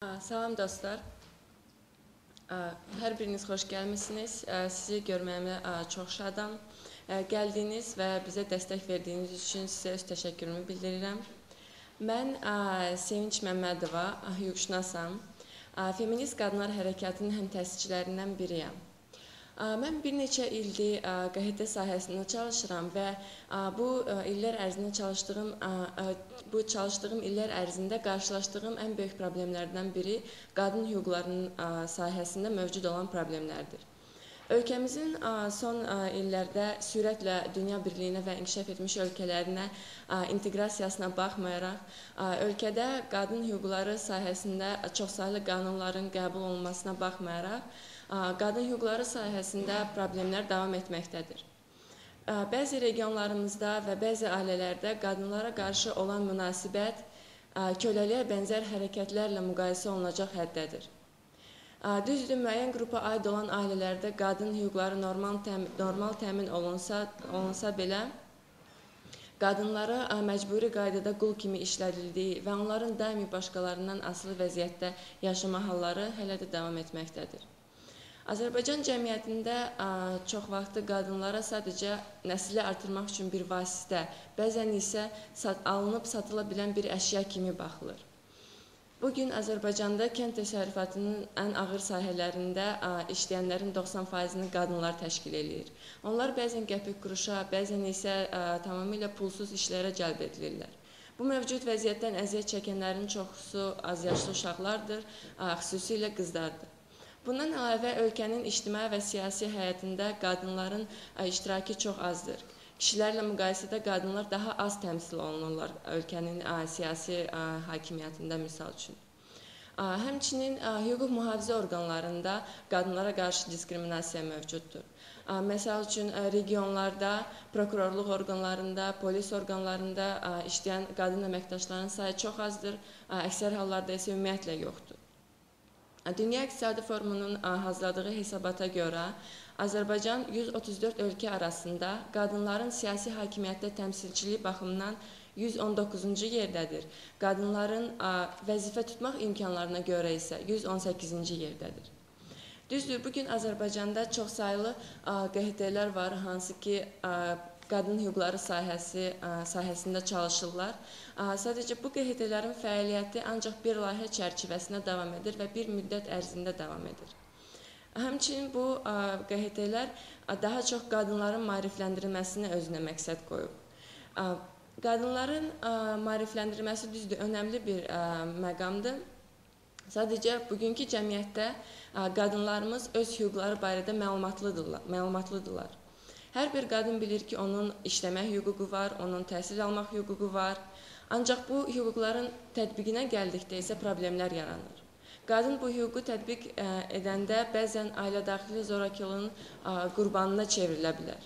Salam dostlar. Hər biriniz xoş gəlmisiniz. Sizi görməyimə çox şadam. Gəldiyiniz və bizə dəstək verdiyiniz üçün sizə öz təşəkkürümü bildirirəm. Mən Sevinç Məmmədova, hüquqşünasam. Feminist Qadınlar Hərəkatının həmtəsisçilərindən biriyəm. Mən bir neçə ildir QHT sahəsində çalışıram və bu çalışdığım illər ərzində qarşılaşdığım ən böyük problemlərdən biri qadın hüquqlarının sahəsində mövcud olan problemlərdir. Ölkəmizin son illərdə sürətlə dünya birliyinə və inkişaf etmiş ölkələrinə inteqrasiyasına baxmayaraq, ölkədə qadın hüquqları sahəsində çoxsaylı qanunların qəbul olunmasına baxmayaraq, qadın hüquqları sahəsində problemlər davam etməkdədir. Bəzi regionlarımızda və bəzi ailələrdə qadınlara qarşı olan münasibət köləliyə bənzər hərəkətlərlə müqayisə olunacaq həddədir. Düzdür, müəyyən qrupa aid olan ailələrdə qadın hüquqları normal təmin olunsa belə, qadınlara məcburi qaydada qul kimi işlədildiyi və onların daimi başqalarından asılı vəziyyətdə yaşama halları hələ də davam etməkdədir. Azərbaycan cəmiyyətində çox vaxtı qadınlara sadəcə nəsli artırmaq üçün bir vasitə, bəzən isə alınıb satıla bilən bir əşya kimi baxılır. Bugün Azərbaycanda kənd təsərrüfatının ən ağır sahələrində işləyənlərin 90%-ni qadınlar təşkil edir. Onlar bəzən qəpik quruşa, bəzən isə tamamilə pulsuz işlərə cəlb edilirlər. Bu mövcud vəziyyətdən əziyyət çəkənlərin çoxusu azyaşlı uşaqlardır, xüsusilə qızlardır. Bundan əlavə, ölkənin ictimai və siyasi həyatında qadınların iştirakı çox azdır. Kişilərlə müqayisədə qadınlar daha az təmsil olunurlar ölkənin siyasi hakimiyyətində, misal üçün. Həmçinin hüquq mühafizə orqanlarında qadınlara qarşı diskriminasiya mövcuddur. Məsəl üçün, regionlarda, prokurorluq orqanlarında, polis orqanlarında işləyən qadın əməkdaşların sayı çox azdır, əksər hallarda isə ümumiyyətlə yoxdur. Dünya İqtisadi Forumunun hazırladığı hesabata görə Azərbaycan 134 ölkə arasında qadınların siyasi hakimiyyətdə təmsilçiliyi baxımından 119-cu yerdədir. Qadınların vəzifə tutmaq imkanlarına görə isə 118-ci yerdədir. Düzdür, bugün Azərbaycanda çoxsaylı QHT-lər var, hansı ki qadın hüquqları sahəsində çalışırlar. Sadəcə bu QHT-lərin fəaliyyəti ancaq bir layihə çərçivəsində davam edir və bir müddət ərzində davam edir. Həmçinin bu QHT-lər daha çox qadınların maarifləndirilməsini özünə məqsəd qoyub. Qadınların maarifləndirilməsi düzdür, önəmli bir məqamdır. Sadəcə bugünkü cəmiyyətdə qadınlarımız öz hüquqları barədə məlumatlıdırlar. Hər bir qadın bilir ki, onun işləmək hüququ var, onun təhsil almaq hüququ var. Ancaq bu hüquqların tətbiqinə gəldikdə isə problemlər yaranır. Qadın bu hüququ tətbiq edəndə bəzən ailə daxili zorakılığın qurbanına çevrilə bilər.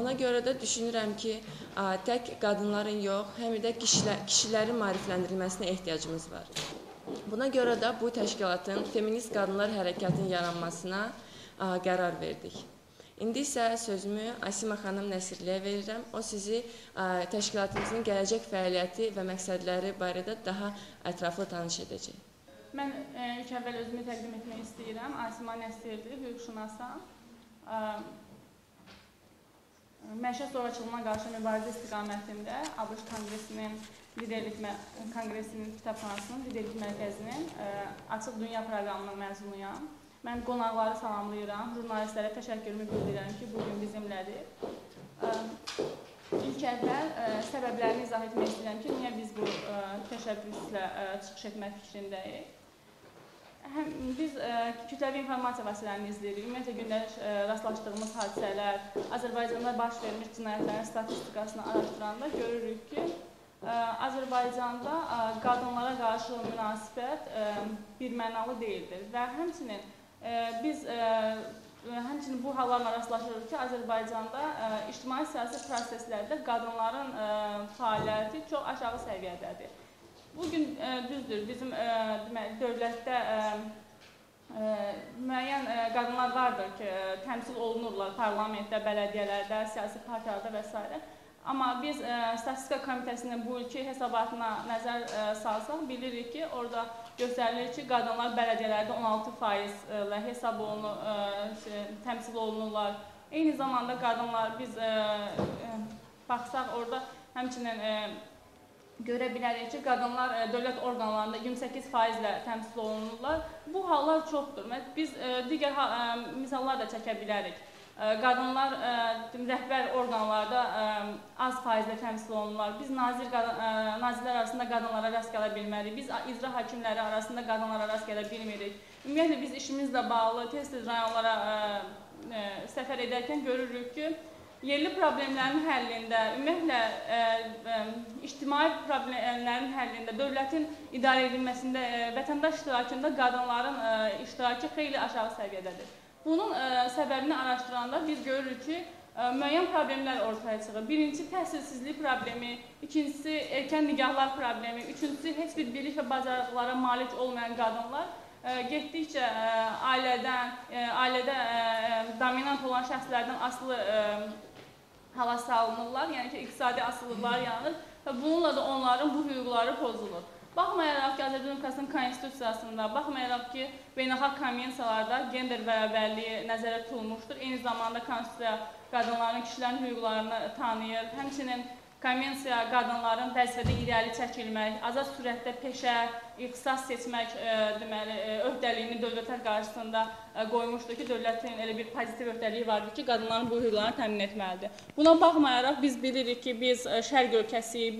Ona görə də düşünürəm ki, tək qadınların yox, həm də kişilərin maarifləndirilməsinə ehtiyacımız var. Buna görə də bu təşkilatın, Feminist Qadınlar Hərəkatının yaranmasına qərar verdik. İndi isə sözümü Asima xanım Nəsirliyə verirəm. O sizi təşkilatımızın gələcək fəaliyyəti və məqsədləri barədə daha ətraflı tanış edəcək. Mən ilk əvvəl özümü təqdim etmək istəyirəm. Asima Nəsirli, hüquqşünasam. Məişət zorakılığına qarşı mübarizə istiqamətində ABŞ Konqresinin kitabxanasının liderlik mərkəzinin Açıq Dünya proqramının məzunuyam. Mən qonaqları salamlayıram, jurnalistlərə təşəkkürümü bildirirəm ki, bugün bizimlədir. İlk əvvəl səbəblərini izah etmək istəyirəm ki, niyə biz bu təşəbbüslə çıxış etmək fikrindəyik. Biz kütləvi informasiya vasitələrini izləyirik. Ümumiyyətlə, gündəlik rastlaşdığımız hadisələr, Azərbaycanda baş vermiş cinayətlərin statistikasını araşdıranda görürük ki, Azərbaycanda qadınlara qarşı münasibət birmənalı deyildir və həmçinin biz bu hallarla rastlaşırıq ki, Azərbaycanda ictimai-siyasi proseslərdə qadınların fəaliyyəti çox aşağı səviyyədədir. Bugün düzdür, bizim dövlətdə müəyyən qadınlar vardır ki, təmsil olunurlar parlamentdə, bələdiyyələrdə, siyasi partiyalarda və s. Amma biz Statistika Komitəsinin bu ilki hesabatına nəzər salsaq, bilirik ki, orada göstərilir ki, qadınlar bələdiyyələrdə 16% hesab olunur, təmsil olunurlar. Eyni zamanda qadınlar biz baxsaq orada həmçinin görə bilərik ki, qadınlar dövlət orqanlarında 28% təmsil olunurlar. Bu hallar çoxdur. Biz digər misallar da çəkə bilərik. Qadınlar rəhbər orqanlarda az faizlə təmsil olunurlar. Biz nazirlər arasında qadınlara rast gələ bilmərik. Biz icra hakimləri arasında qadınlara rast gələ bilmirik. Ümumiyyətlə biz işimizlə bağlı tez-tez rayonlara səfər edərkən görürük ki, yerli problemlərin həllində, ümumiyyətlə ictimai problemlərin həllində, dövlətin idarə edilməsində, vətəndaş iştirakında qadınların iştirakı xeyli aşağı səviyyədədir. Bunun səbəbini araşdıranda biz görürük ki, müəyyən problemlər ortaya çıxır. Birincisi, təhsilsizlik problemi, ikincisi, erkən nigahlar problemi, üçüncüsü, heç bir bilik və bacarıqlara malik olmayan qadınlar getdikcə ailədə dominant olan şəxslərdən asılı hala salınırlar, yəni ki, iqtisadi asılılıqlar yanır və bununla da onların bu hüquqları pozulur. Baxmayaraq ki, Azərbaycan Respublikasının konstitusiyasında, baxmayaraq ki, beynəlxalq konvensiyalarda gender bərabərliyi nəzərdə tutulmuşdur. Eyni zamanda konstitusiya qadınların, kişilərin hüquqlarını tanıyır. Həmçinin konvensiya qadınların vəzifədə irəli çəkilmək, azad sürətdə peşə, ixtisas seçmək öhdəliyini dövlətlər qarşısında qoymuşdur ki, dövlətin elə bir pozitiv öhdəliyi vardır ki, qadınların bu hüquqlarını təmin etməlidir. Buna baxmayaraq biz bilirik ki, biz şərq ölkəsiyik,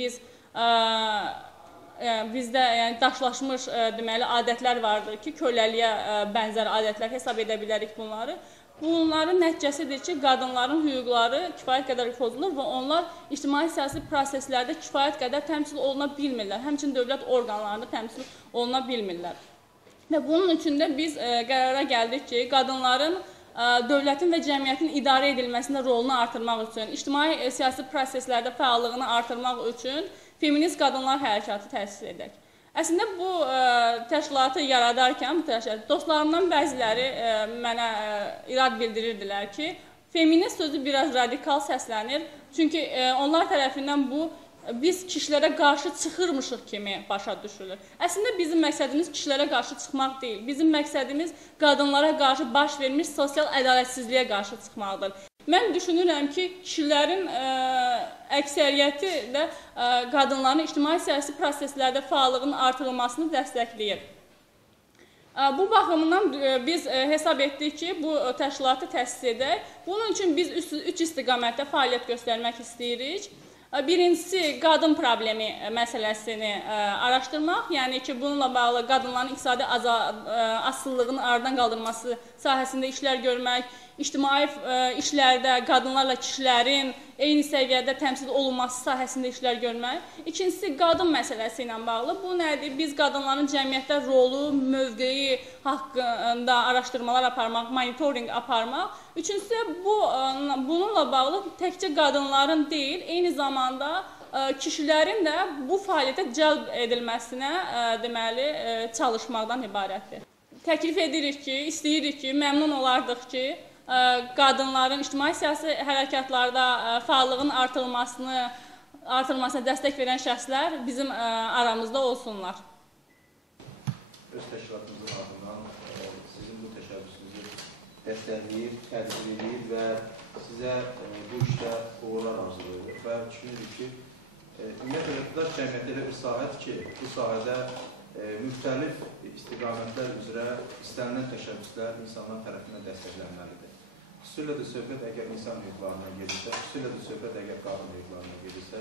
bizdə daşlaşmış adətlər vardır ki, köləliyə bənzər adətlər hesab edə bilərik bunları. Bunların nəticəsidir ki, qadınların hüquqları kifayət qədər pozulur və onlar ictimai-siyasi proseslərdə kifayət qədər təmsil oluna bilmirlər. Həmçinin dövlət orqanlarında təmsil oluna bilmirlər. Və bunun üçün də biz qərara gəldik ki, qadınların dövlətin və cəmiyyətin idarə edilməsində rolunu artırmaq üçün, ictimai-siyasi proseslərdə fəallığını artırmaq üçün feminist qadınlar hərəkatı təsis edək. Əslində bu təşkilatı yaradarkən dostlarımdan bəziləri mənə irad bildirirdilər ki, feminist sözü biraz radikal səslənir. Çünki onlar tərəfindən bu biz kişilərə qarşı çıxırmışıq kimi başa düşülür. Əslində bizim məqsədimiz kişilərə qarşı çıxmaq deyil. Bizim məqsədimiz qadınlara qarşı baş vermiş sosial ədalətsizliyə qarşı çıxmaqdır. Mən düşünürəm ki, kişilərin əksəriyyəti də qadınların ictimai-siyasi proseslərdə fəallığının artırılmasını dəstəkləyir. Bu baxımdan biz hesab etdik ki, bu təşkilatı təsis edək. Bunun üçün biz üç istiqamətdə fəaliyyət göstərmək istəyirik. Birincisi, qadın problemi məsələsini araşdırmaq, yəni ki, bununla bağlı qadınların iqtisadi asılılığının aradan qaldırılması sahəsində işlər görmək, ictimai işlərdə qadınlarla kişilərin eyni səviyyədə təmsil olunması sahəsində işlər görmək. İkincisi, qadın məsələsi ilə bağlı. Bu nədir? Biz qadınların cəmiyyətdə rolu, mövqeyi haqqında araşdırmalar aparmaq, monitoring aparmaq. Üçüncüsü, bununla bağlı təkcə qadınların deyil, eyni zamanda kişilərin də bu fəaliyyətə cəlb edilməsinə çalışmaqdan ibarətdir. Təklif edirik ki, istəyirik ki, məmnun olardıq ki, qadınların ictimai-siyasi hərəkatlarda fəallığın artırılmasına dəstək verən şəxslər bizim aramızda olsunlar. Öz təşkilatımızın adından sizin bu təşəbbüsünüzü dəstəkləyir, tədbir edir və sizə bu işdə uğurlar arzulayır və düşünürük ki, ümumiyyətlə cəmiyyətdə elə bir sahədir ki, bu sahədə müxtəlif istiqamətlər üzrə istənilən təşəbbüslər insanlar tərəfindən dəstəklənməlidir. Xüsusilə də söhbət əgər insan hüquqlarına gedirsə, xüsusilə də söhbət əgər qadın hüquqlarına gedirsə,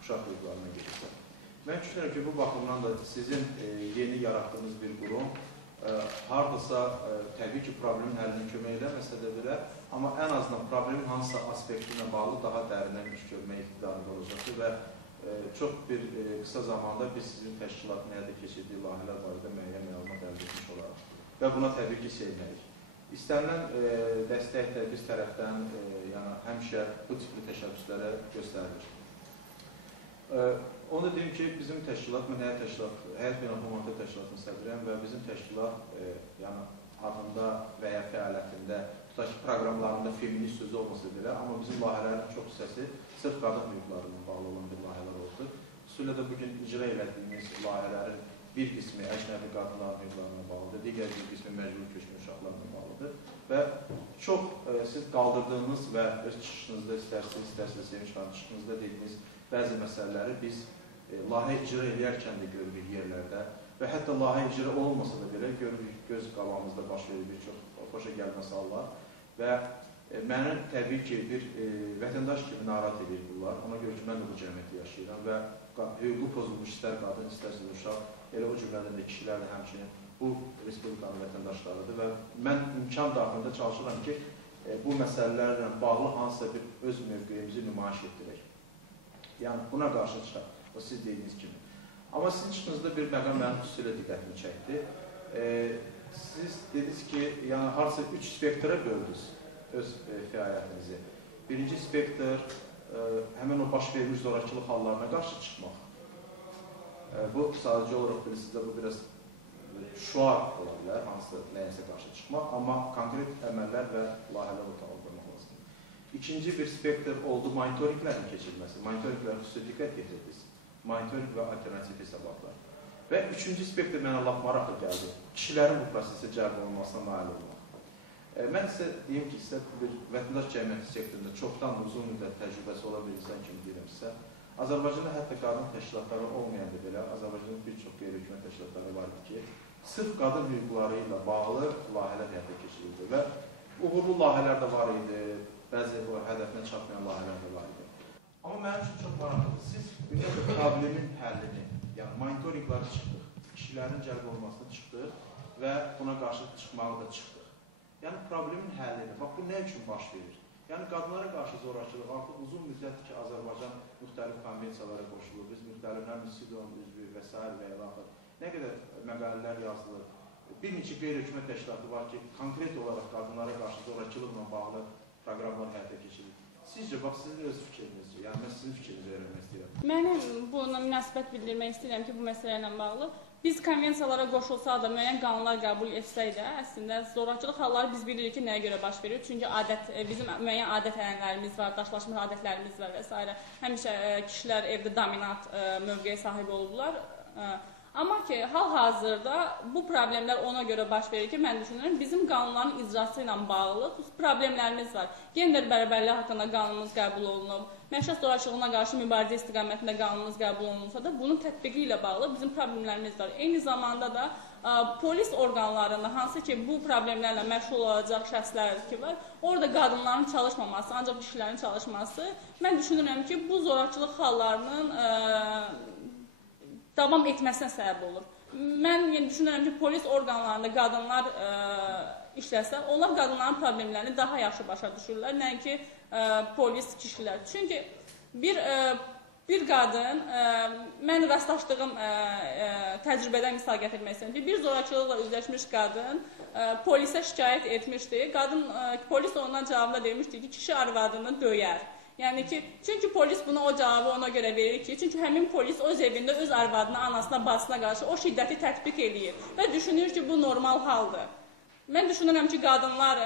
uşaq hüquqlarına gedirsə. Mən düşünürəm ki, bu baxımdan da sizin yeni yaratdığınız bir qurum hardasa təbii ki, problemin həllinə kömək eləməsə də bilər, amma ən azından problemin hansısa aspekti ilə bağlı daha dərindən iş görmək iqtidarında olacaqdır və çox bir qısa zamanda biz sizin təşkilatın həyata keçirdiyi layihələr barədə müəyyən məlumat əldə etmiş olaraq və buna təbii ki, sevinərik. İstənilən dəstək də biz tərəfdən həmişə bu tipli təşəbbüslərə göstərilir. Onu da deyim ki, bizim təşkilat, mən Həyat Beynəlxalq Təşkilatının sədriyəm və bizim təşkilat adında və ya fəaliyyətində, tutaq ki, proqramlarında feminist sözü olmasa belə, amma bizim layihələrin çox hissəsi sırf qadın hüquqlarına bağlı olan bir layihələr oldu. Xüsusilə də bugün icra elədiyimiz layihələrin bir qismi əcnəbi qadınların hüquqlarına bağlıdır, digər bir qismi məcbur köçmə uşaqlarına bağlıdır və çox siz qaldırdığınız və öz çıxışınızda istərsiniz Sevinç xanım çıxışınızda dediyiniz bəzi məsələləri biz layihə icra edərkən də görürük yerlərdə və hətta layihə icra olmasa da belə görürük, göz qabağımızda baş verir bir çox xoşa gəlməsi hallar və məni təbii ki, bir vətəndaş kimi narahat edir bunlar. Ona görə ki, mən də bu cəmiyyətdə yaşayıram və hüququ pozulmuş istər qadın, istərsə uşaq, elə o cümlədən də kişilər də həmçinin bu Respublikanın vətəndaşlarıdır və mən imkan daxilində çalışıram ki, bu məsələlərlə bağlı hansısa bir öz mövqeyimizi nümayiş etdirək. Yəni, buna qarşı çıxar, o siz dediyiniz kimi. Amma sizin çıxınızda bir məqam mənim xüsusilə diqqətimi çəkdi. Siz dediniz ki, yəni harasa 3 spektra böldünüz öz fəaliyyətinizi. Birinci spektr, həmən o baş vermiş zorakılıq hallarına qarşı çıxmaq. Bu, sadəcə olaraq bilirsiniz, bu biraz şuar ola bilər, hansı nəyəsə qarşı çıxmaq, amma konkret əməllər və layihələr ortaya qoymaq lazım. İkinci bir spektr oldu monitoringlərin keçirilməsi. Monitoringlərin xüsusi diqqət yetirdiniz. Monitoring və alternativ hesabatlar. Və üçüncü spektr mənə lap maraqlı gəldi. Kişilərin bu prosesə cəlb olunmasına nail olmaq. Mən sizə deyim ki, sizə bir vətəndaş cəmiyyəti sektorunda çoxdan uzun müddət təcrübəsi ola bir insan kimi deyirəm sizə. Azərbaycanda hətta qadın təşkilatları olmayanda belə, Azərbaycanda bir çox qeyri-hökumət təşkilatları var idi ki, sırf qadın hüquqları ilə bağlı layihələr həyata keçirildi və uğurlu layihələr də var idi, bəzi hədəfinə çatmayan layihələr də var idi. Amma mənim üçün çox maraqlıdır. Siz problemin həllini, yəni monitoringları çıxdıq, kişilərin cəlb olmasını çıxdıq və buna qarşı çıxmağı da çıxdıq. Yəni problemin həllini, bax bu nə üçün baş verir? Yəni qadınlara qarşı zorakılıq artıq uzun müddətdir ki, Azərbaycan müxtəlif konvensiyalara qoşulur, biz müxtəlif SİDO-nun üzvü və s. və yaxud nə qədər məqalələr yazılır. Bir neçə qeyri-hökumət təşkilatı var ki, konkret olaraq qadınlara qarşı zorakılıqla bağlı proqramlar həyata keçirir. Sizcə, bax sizin öz fikrinizdir, yəni mən sizin fikrinizi öyrənmək istəyirəm. Mən buna münasibət bildirmək istəyirəm ki, bu məsələ ilə bağlı. Biz konvensiyalara qoşulsa da, müəyyən qanunlar qəbul etsək də, əslində zorakılıq halları biz bilirik ki, nəyə görə baş verir? Çünki bizim müəyyən adət-ənənələrimiz var, daşlaşmış adətlərimiz var və s. Həmişə kişilər evdə dominant mövqeyə sahib olublar. Amma ki, hal-hazırda bu problemlər ona görə baş verir ki, mən düşünürəm, bizim qanunların icrası ilə bağlı problemlərimiz var. Gender bərabərliyi haqqında qanunumuz qəbul olunub, məişət zorakılığına qarşı mübarizə istiqamətində qanunumuz qəbul olunsa da, bunun tətbiqi ilə bağlı bizim problemlərimiz var. Eyni zamanda da polis orqanlarında, hansı ki, bu problemlərlə məşğul olacaq şəxslər ki var, orada qadınların çalışmaması, ancaq kişilərin çalışması, mən düşünürəm ki, bu zorakılıq hallarının davam etməsinə səbəb olur. Mən düşünürəm ki, polis orqanlarında qadınlar işləsə, onlar qadınların problemlərini daha yaxşı başa düşürlər, nəinki polis kişilər. Çünki bir qadın, mən rastlaşdığım təcrübədən misal gətirmək istəyirəm ki, bir zorakılıqla üzləşmiş qadın polisə şikayət etmişdi. Polis ondan cavabında demişdi ki, kişi arvadını döyər. Yəni ki, çünki polis buna o cavabı ona görə verir ki, çünki həmin polis öz evində öz arvadına, anasına, bacısına qarşı o şiddəti tətbiq edir və düşünür ki, bu normal haldır. Mən düşünürəm ki, qadınlar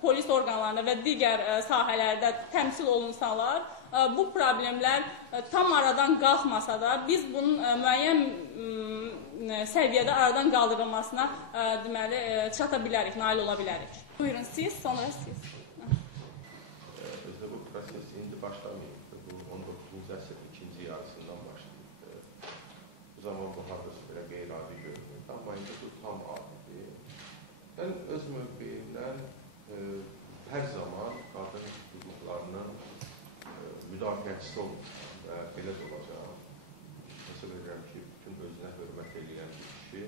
polis orqanlarında və digər sahələrdə təmsil olunsalar, bu problemlər tam aradan qalxmasa da, biz bunun müəyyən səviyyədə aradan qaldırılmasına deməli, çata bilərik, nail ola bilərik. Buyurun, siz, sonra siz. Bu proses indi başlamayıb, bu 19-cu əsrin ikinci yarısından başlayıb. Bu zaman bu hardasa belə qeyri-adi görünür, amma indi bu tam adidir. Mən öz mövqeyimdən hər zaman qadın hüquqlarının müdafiəçisi olmuşam və belə də olacaq. Məsəl edirəm ki, bütün özünə hörmət edən bir kişi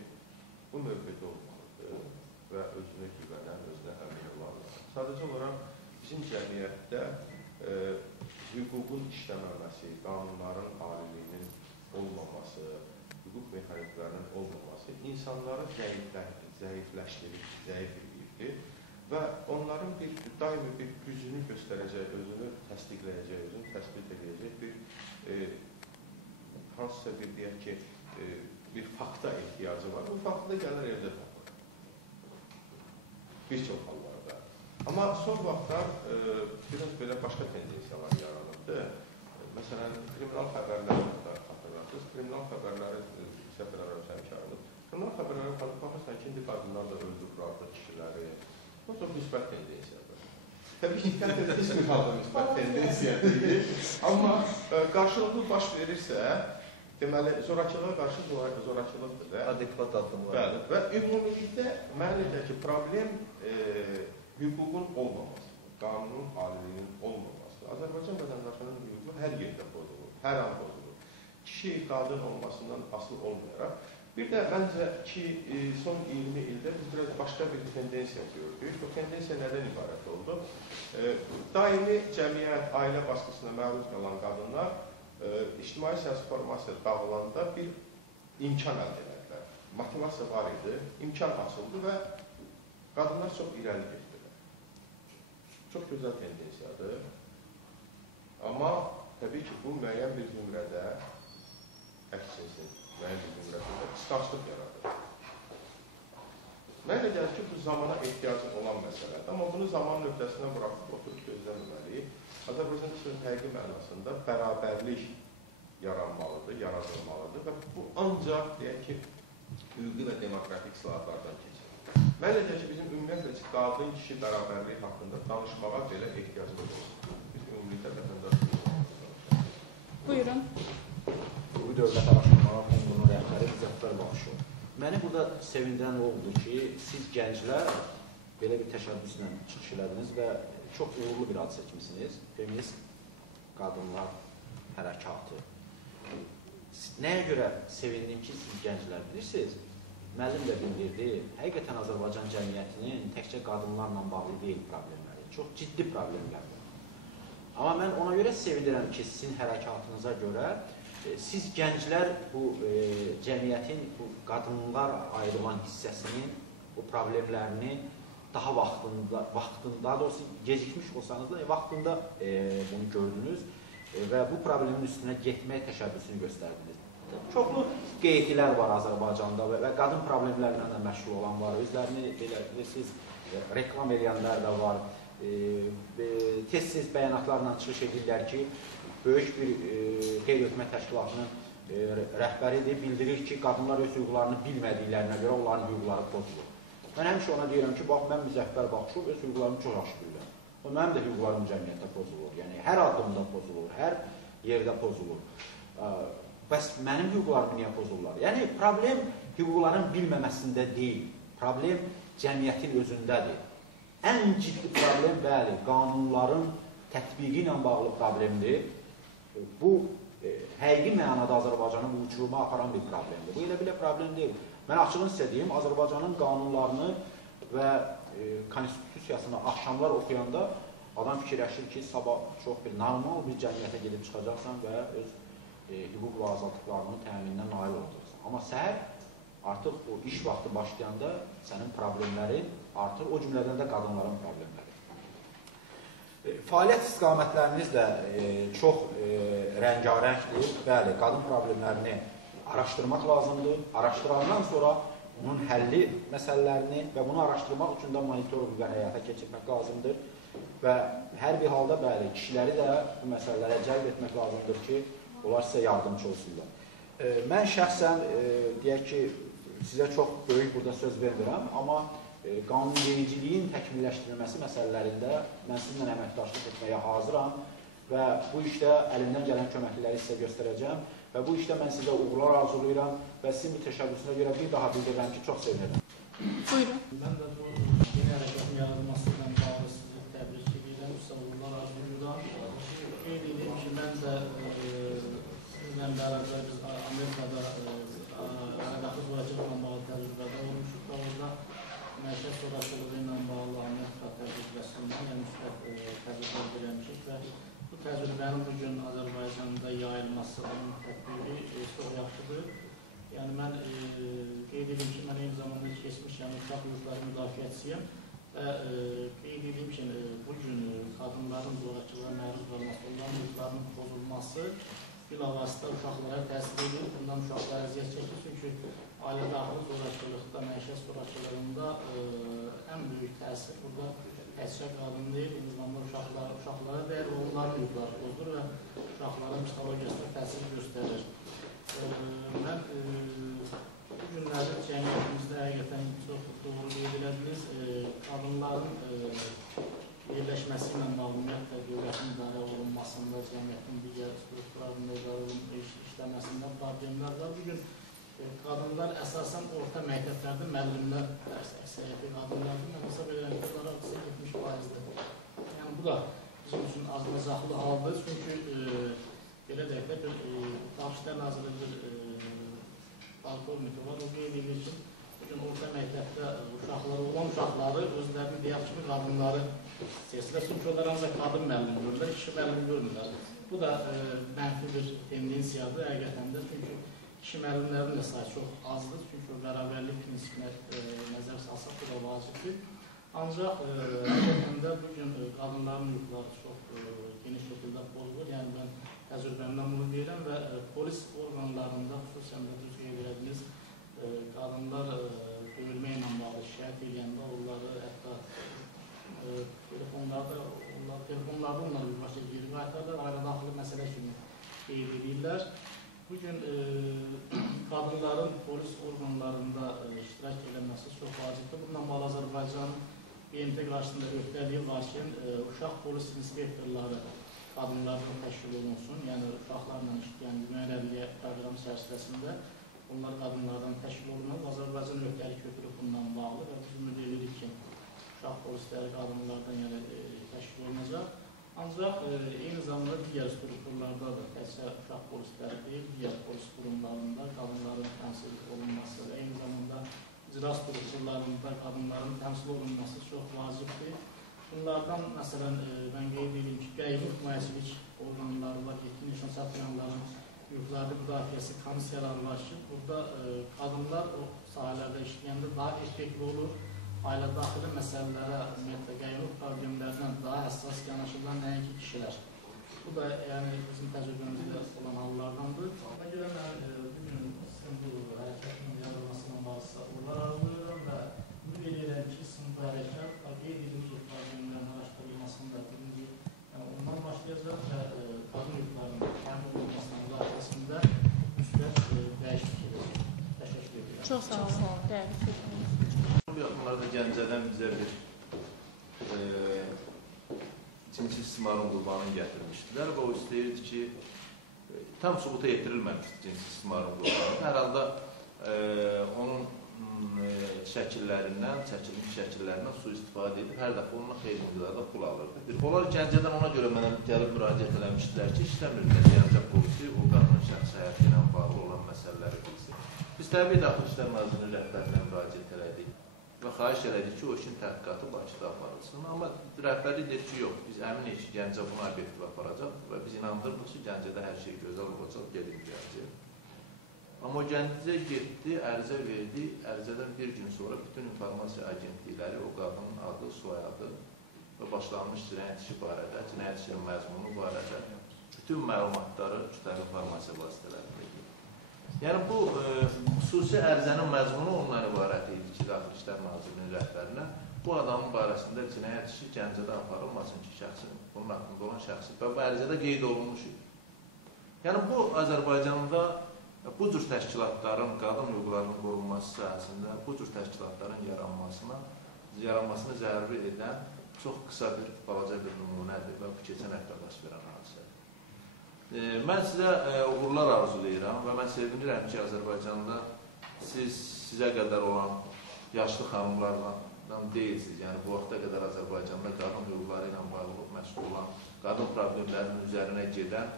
bu mövqedə olmalıdır və özünə güvənən, özünə əmin olanlar. Sadəcə olaraq bizim cəmiyyətdə hüququn işləməməsi, qanunların aliliyinin olmaması, hüquq mexanizmlərinin olmaması insanları zəifləşdirir, zəif edirdi və onların daimi bir gücünü göstərəcək, özünü təsdiqləyəcək, özünü təsbit edəcək bir hansısa bir, deyək ki, bir fakta ehtiyacı var. Bu fakta gəlir evdə tapır. Bir çox hallarda. Amma son vaxtlar biraz belə başqa tendensiyalar yaranırdı. Məsələn, kriminal xəbərləri xatırlarsınız. Kriminal xəbərləri Səfər Arab həmkarımız. Bundan Səfər Arab baxırsan ki, indi qadınlar da öldürürlər kişiləri. Bu çox müsbət tendensiyadır. Təbii ki, heç bir halda müsbət tendensiya deyil. Amma qarşılıqlı baş verirsə, deməli, zorakılığa qarşı zorakılıqdır da. Adekvat addımlar. Bəli, və ümumilikdə mənə elə ki, problem hüququn olmaması, qanunun aliliyinin olmaması. Azərbaycan vətəndaşlarının hüququ hər yerdə pozulur, hər an pozulur. Kişi, qadın olmasından asılı olmayaraq. Bir də məncə ki, son 20 ildə biz biraz başqa bir tendensiya gördük. Bu tendensiya nədən ibarət oldu? Daimi cəmiyyət, ailə baskısına məruz qalan qadınlar ictimai siyasi formasiya dağılanda bir imkan əldə edilər. Motivasiya var idi, imkan açıldı və qadınlar çox irəli getdilər. Çox gözəl tendensiyadır. Amma təbii ki, bu müəyyən bir zümrədə əksinsin, müəyyən bir zümrədə qısqanclıq yaradır. Mənə gəlir ki, bu zamana ehtiyacı olan məsələdir. Amma bunu zaman nöqtəsindən buraxıb oturub gözləməməliyik. Azərbaycanda sözün həqiqi mənasında bərabərlik yaranmalıdır, yaradılmalıdır və bu ancaq, deyək ki, hüquqi və demokratik islahatlardan keçir. Mənə gəlir ki, bizim ümumiyyətlə qadın-kişi bərabərlik haqqında danışmağa belə ehtiyacımız olsun. Biz ümumilikdə vətəndaşlıq danışmalıyıq. Buyurun. Bu Dövlət Araşdırmalar Fondunun rəhbəri Müzəffər Baxışov. Məni burada sevindirən oldu ki, siz gənclər belə bir təşəbbüslə çıxış elədiniz və çox uğurlu bir ad seçmişsiniz. Feminist qadınlar hərəkatı. Nəyə görə sevindim ki, siz gənclər bilirsiniz? Müəllim də bildirdi, həqiqətən Azərbaycan cəmiyyətinin təkcə qadınlarla bağlı deyil problemləri, çox ciddi problemlərdir. Amma mən ona görə sevinirəm ki, sizin hərəkatınıza görə siz gənclər bu cəmiyyətin bu qadınlar ayrılan hissəsinin, bu problemlərini daha vaxtında, daha doğrusu gecikmiş olsanız da vaxtında bunu gördünüz və bu problemin üstünə getmək təşəbbüsünü göstərdiniz. Çoxlu qeydilər var Azərbaycanda və qadın problemlərlə də məşğul olan var. Özlərini belə siz reklam edənlər də var. Tez-tez bəyanatlarla çıxış edirlər ki, böyük bir qeyri-hökumət təşkilatının rəhbəridir, bildirir ki, qadınlar öz hüquqlarını bilmədiklərinə görə onların hüquqları pozulur. Mən həmişə ona deyirəm ki, bax, mən Müzəffər Baxışov öz hüquqlarımı çox yaxşı bilirəm. Mənim də hüquqlarım cəmiyyətdə pozulur. Yəni, hər addımda pozulur, hər yerdə pozulur. Bəs mənim hüquqlarım niyə pozulurlar? Yəni, problem hüquqların bilməməsində deyil. Problem cəmiyyətin özündədir. Ən ciddi problem, bəli, qanunların tətbiqi ilə bağlı problemdir. Bu, həqiqi mənada Azərbaycanın bu uçuruma aparan bir problemdir. Bu, elə belə problem deyil. Mən açığını sizə deyim, Azərbaycanın qanunlarını və konstitusiyasını axşamlar oxuyanda adam fikirləşir ki, sabah çox bir normal bir cəmiyyətə gedib çıxacaqsan və öz hüquq və azadlıqlarının təminindən nail olacaqsan. Amma səhər artıq o iş vaxtı başlayanda sənin problemlərin artır, o cümlədən də qadınların problemləri. Fəaliyyət istiqamətləriniz də çox rəngarəngdir. Bəli, qadın problemlərini araşdırmaq lazımdır. Araşdırandan sonra onun həlli məsələlərini və bunu araşdırmaq üçün də monitorinq və həyata keçirmək lazımdır. Və hər bir halda, bəli, kişiləri də bu məsələlərə cəlb etmək lazımdır ki, onlar sizə yardımcı olsunlar. Mən şəxsən, deyək ki, sizə çox böyük burada söz vermirəm, amma qanunvericiliyin təkmilləşdirilməsi məsələlərində mən sizinlə əməkdaşlıq etməyə hazıram və bu işdə əlimdən gələn köməkliləri sizə göstərəcəm və bu işdə mən sizə uğurlar arzulayıram və sizin bu təşəbbüsünə görə bir daha bildirirəm ki, çox sevinirəm. Buyurun. Mən də bu yeni hərəkatın yaradılması ilə bağlı sizi təbrik edirəm, sizə uğurlar arzulayıram. Qeyd edeyim ki, mən də sizinlə bərabər biz Amerikada ədəxli zorakılıqla bağlı təcrübədə olmuşuq da orada məişət zorakılığı ilə bağlı Amerika təcrübəsindən müsbət təcrübə eləmişik və bu təcrübənin bugün Azərbaycanda yayılmasının tətbiqi çox yaxşıdır. Yəni, mən qeyd edeyim ki, mən eyni zamanda keçmiş uşaq hüquqları müdafiəçisiyəm və qeyd edeyim ki, bugün qadınların zorakılığa məruz qalması, onların hüquqlarının pozulması bilavasitə uşaqlara təsir edir. Bundan uşaqlara əziyyət çəkir, çünki ailə daxili zorakılıqda, məişət zorakılığında ən böyük təsir burada təkcə qadın deyil, eyni zamanda uşaqlara dəyər və onların hüquqları pozulur və uşaqların psixologiyasına təsir göstərir. Mən bugün qadınlar əsasən orta məktəblərdə müəllimlər əksəriyyəti qadınlardır. Mən hesab edirəm ki, onlara 70%-dir. Yəni bu da bizim üçün azmazaqlı haldır. Çünki belə deyək də bir Daxili Nazirliyi polkovniki var. O qeyd edir ki, bugün orta məktəbdə olan uşaqları özlərini deyək kimi qadınları seçirlər. Çünki onlar ancaq qadın müəllim görürlər, kişi müəllim görmürlər. Bu da mənfi bir tendensiyadır həqiqətən də. Çünki kişi müəllimlərin də sayı çox azdır. Çünki o bərabərlik prinsipinə nəzər salsaq bu da vacibdir. Ancaq həqiqətən də bugün qadınların hüquqları çox geniş şəkildə pozulur. Yəni mən təcrübəmdən bunu deyirəm və polis orqanlarında xüsusən də düz qeyd edildiniz qadınlar döyülmə ilə bağlı şikayət edəndə onları hətta telefonlarda onlar birbaşa geri qaytarlar, ayrı-daxili məsələ kimi qeyd edirlər. Bugün qadınların polis orqanlarında iştirak edilməsi çox vacibdir. Bundan bağlı Azərbaycanın BMT qarşısında öhdəliyi var ki, uşaq polis inspektorları qadınlardan təşkil olunsun. Yəni uşaqlarla işləyən müəyyənliyə proqramı çərçivəsində onlar qadınlardan təşkil olunur. Azərbaycan öhdəlik götürüb bundan bağlı və biz ümid edirik ki, uşaq polisləri qadınlardan təşkil olunacaq. Ancaq eyni zamanda digər strukturlarda da təkcə uşaq polisləri deyil, digər polis qurumlarında qadınların təmsil olunması və eyni zamanda icra strukturlarında qadınların təmsil olunması çox vacibdir. Bunlardan məsələn mən qeyd edeyim ki, qeyri müəssislik orqanları var, yetkin yaşına çatmayanların hüquqları müdafiəsi komissiyaları var ki, burada qadınlar o sahələrdə işləyəndə daha effektli olur. Ailə daxili məsələlərə, ümumiyyətlə, qeyri problemlərdən daha həssas yanaşırlar, nəinki kişilər. Bu da yəni bizim təcrübəmizdə olan hallardandır. Ona görə mən bugün sizin bu hərəkətin yaradılmasına bağlısa uğurlar arzulayıram və ümid edirəm ki, sizin bu hərəkət qeyd edilmiş problemlərin araşdırılmasında birinci ondan başlayacaq və qadın hüquqlarının təmin olunmasına müdafiəsində müsbət dəyişiklik edəcək. Təşəkkür edirəm. Çox sağ olun. Bu yaxınlarda Gəncədən bizə bir cinsi istismarın qurbanını gətirmişdilər və o istəyirdi ki, tam sübuta yetirilməmişdir cinsi istismarın qurbanı. Hər halda onun şəkillərindən, çəkilmiş şəkillərindən su istifadə edib, hər dəfə onunla xeyli miqdarda pul alırdı. Onlar Gəncədən ona görə mənə gəlib müraciət eləmişdilər ki, işləmirlər Gəncə polisi o qadının şəxsi həyatı ilə bağlı olan məsələləri bilsin. Biz təbii Daxili İşlər Nazirliyinin rəhbərinə müraciət elədik və xahiş elədik ki, o işin təhqiqatı Bakıda aparılsın. Amma rəhbərlik deyir ki, yox, biz əminik ki, Gəncə bunu obyektiv aparacaq və biz inandırmıq ki, Gəncədə hər şey gözəl olacaq, gedib Gəncəyə. Amma o Gəncəyə getdi, ərizə verdi, ərizədən bir gün sonra bütün informasiya agentlikləri o qadının adı, soyadı və başlanmış cinayət işi barədə, cinayət işinin məzmunu barədə bütün məlumatları kütləvi informasiya vasitələrində edir. Yəni bu xüsusi ərizənin məzmunu ondan ibarət idi ki, Daxili İşlər Nazirliyinin rəhbərinə bu adamın barəsində cinayət işi Gəncədə aparılmasın ki, şəxsin, bunun haqqında olan şəxsi və bu ərizədə qeyd olunmuş idi. Yəni bu Azərbaycanda bu cür təşkilatların, qadın hüquqlarının qorunması sahəsində bu cür təşkilatların yaranmasını zəruri edən çox qısa bir, balaca bir nümunədir və bu keçən həftə baş verən hadisədir. Mən sizə uğurlar arzulayıram və mən sevinirəm ki, Azərbaycanda sizə qədər olan yaşlı xanımlarla deyilsiniz. Yəni bu vaxta qədər Azərbaycanda qadın hüquqları ilə bağlı məşğul olan, qadın problemlərinin üzərinə gedən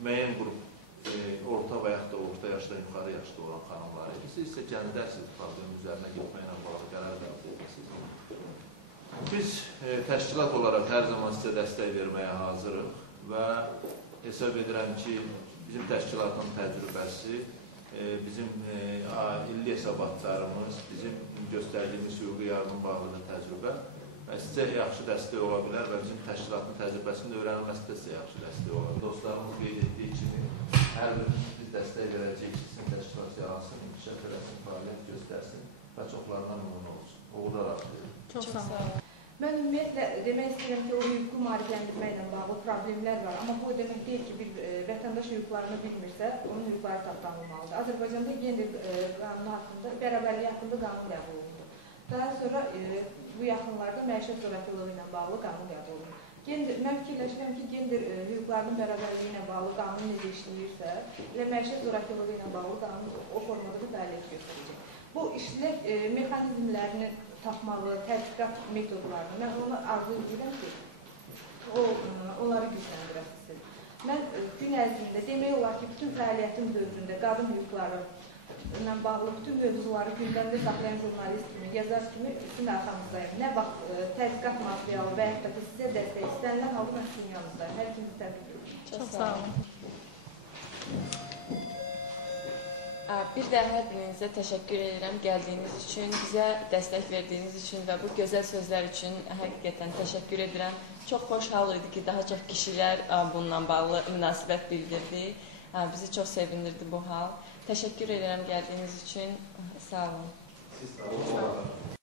müəyyən qrup orta və yaxud da orta yaşda, yuxarı yaşda olan xanımlar idi. Siz isə gənclərsiniz problemin üzərinə getməklə bağlı qərar qəbul edirsiniz. Biz təşkilat olaraq hər zaman sizə dəstək verməyə hazırıq və hesab edirəm ki, bizim təşkilatın təcrübəsi, bizim illi hesabatlarımız, bizim göstərdiyimiz hüquqi yardım bağlı təcrübə sizə yaxşı dəstək ola bilər və bizim təşkilatın təcrübəsinin öyrənilməsində sizə yaxşı dəstək ola bilər. Dostlarımız qeyd etdiyi kimi, hər birimiz biz dəstək verəcək ki, sizin təşkilat yaransın, inkişaf eləsin, fəaliyyət göstərsin və çoxlarından məmnun olsun. Uğurlar arzulayıram. Çox sağ olun. Mən ümumiyyətlə demək istəyirəm ki, o hüququ maarifləndirmə ilə bağlı problemlər var. Amma bu demək deyil ki, bir vətəndaş hüquqlarını bilmirsə, onun hüquqları tapdanılmalıdır. Azərbaycanda gender qanunu haqqında, bərabərliyi haqqında qanun qəbul olundu. Daha sonra bu yaxınlarda məişət zorakılığı ilə bağlı qanun qəbul olundu. Mən fikirləşirəm ki, gender hüquq hüquqlarının bərabərliyi ilə bağlı qanun necə işləyirsə, elə məişət zorakılığı ilə bağlı qanun o formada da fəaliyyət göstərəcək. Bu işlək mexanizmlərini tapmalı, tədqiqat metodlarını, mən onu arzu edirəm ki, onları gücləndirəsiniz. Mən gün ərzində demək olar ki, bütün fəaliyyətim dövründə qadın hüquqları ilə bağlı bütün mövzuları gündəmdə saxlayan jurnalist kimi, yazar kimi sizin arxanızdayım. Nə vaxt tədqiqat materialı və yaxud da ki, sizə dəstək istənilən halda mən sizin yanınızdayım. Hər ikinizi təbrik edirəm. Çox sağ olun. Bir də hər birinizə təşəkkür edirəm gəldiyiniz üçün, bizə dəstək verdiyiniz üçün və bu gözəl sözlər üçün həqiqətən təşəkkür edirəm. Çox xoş hal idi ki, daha çox kişilər bununla bağlı münasibət bildirdi. Bizi çox sevindirdi bu hal. Təşəkkür edirəm gəldiyiniz üçün. Sağ olun. Siz sağ olun.